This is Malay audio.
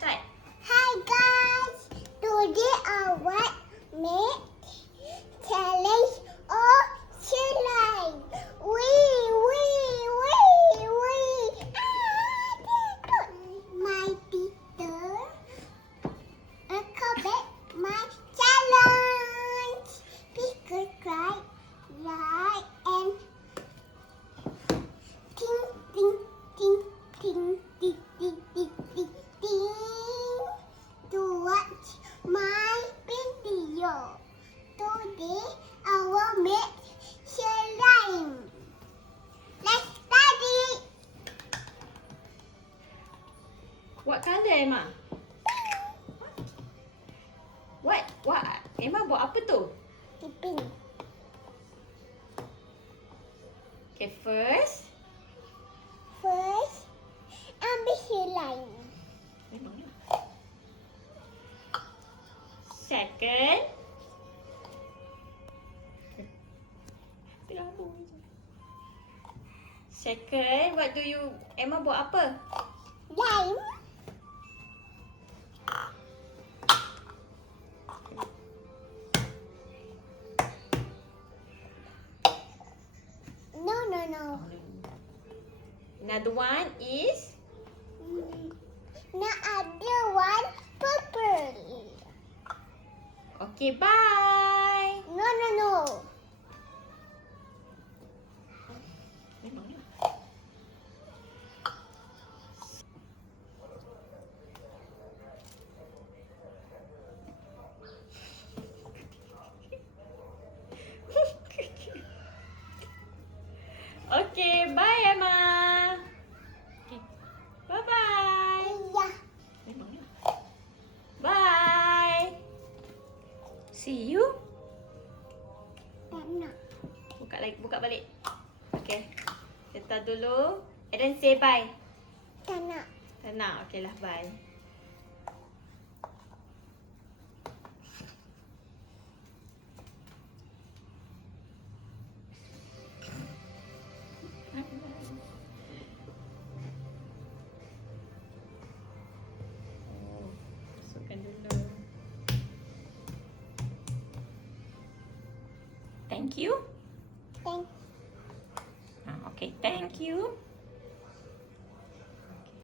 Start. Hi guys, today I want make challenge of slime. Wee. There my Peter. Come back my challenge. Pick right, and ting ting ting ting ting ting ting ting ting. To watch my video. Today I will make slime. Let's study. What colour Emma? What? Emma buat apa tu? Pink. Okay, first. First, ambil slime. Memanglah. Second. Second, what do you... Emma buat apa? Lime. No. Another one is... Now other one purple. Okay, bye. No. Memanglah. Okay, bye Emma. Okay. Bye-bye. Yeah. Memanglah. Bye. See you. Tak nak. Buka balik. Okay. Letak dulu. And then say bye. Tak nak. Tak nak. Okay lah, bye. Masukkan dulu. Thank you. Thank Okay, thank you.